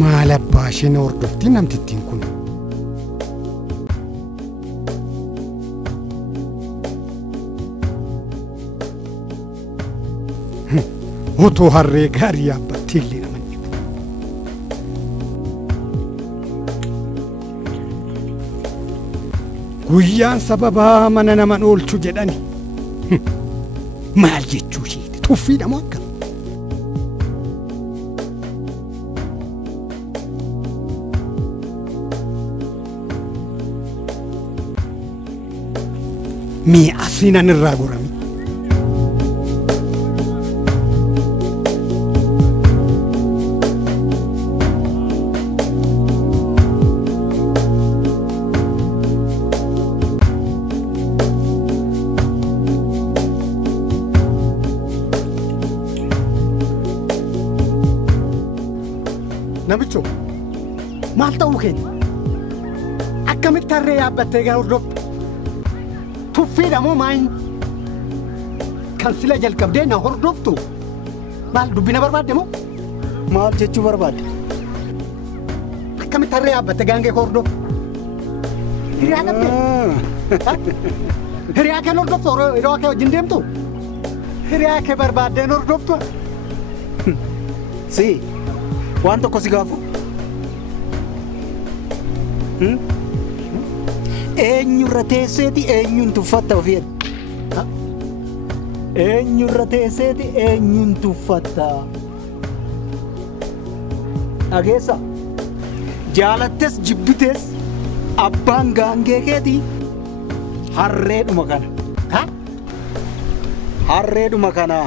maal abbaa isheen hordofti namtittiin kun? Otoo harree gaarii yaabbattee illee nama dhibu. Guyyaan sababaa mana naman oolchu jedhani. Maal jechuu isheeti? Tuffiidha moo akkam? Mee asiinan irraa gorami. Namicho, maal ta'uu keenya? Akkamitti harree yaabbattee gara hordoftu? Tuffiidha moo maayin? Kan sila jalqabdee na hordoftu? Maal dubbina barbaadde moo? Maal jechuu barbaadde? Akkamitti harree yaabbattee gaangee koo hordoftu? Hiriyaa dhabdee? Hiriyaa kee hordoftu yeroo kee wajjin deemtu? Hiriyaa kee barbaaddeen hordoftu? Si. Waan tokko si gaafu? Eenyurra teesseeti eenyuun tuffatta ofii? Eenyurra teesseeti eenyuun tuffatta? Dhageessa? Jaalattes jibbitees abbaan gaangee keeti harreedhuma kana. Harreedhuma kana.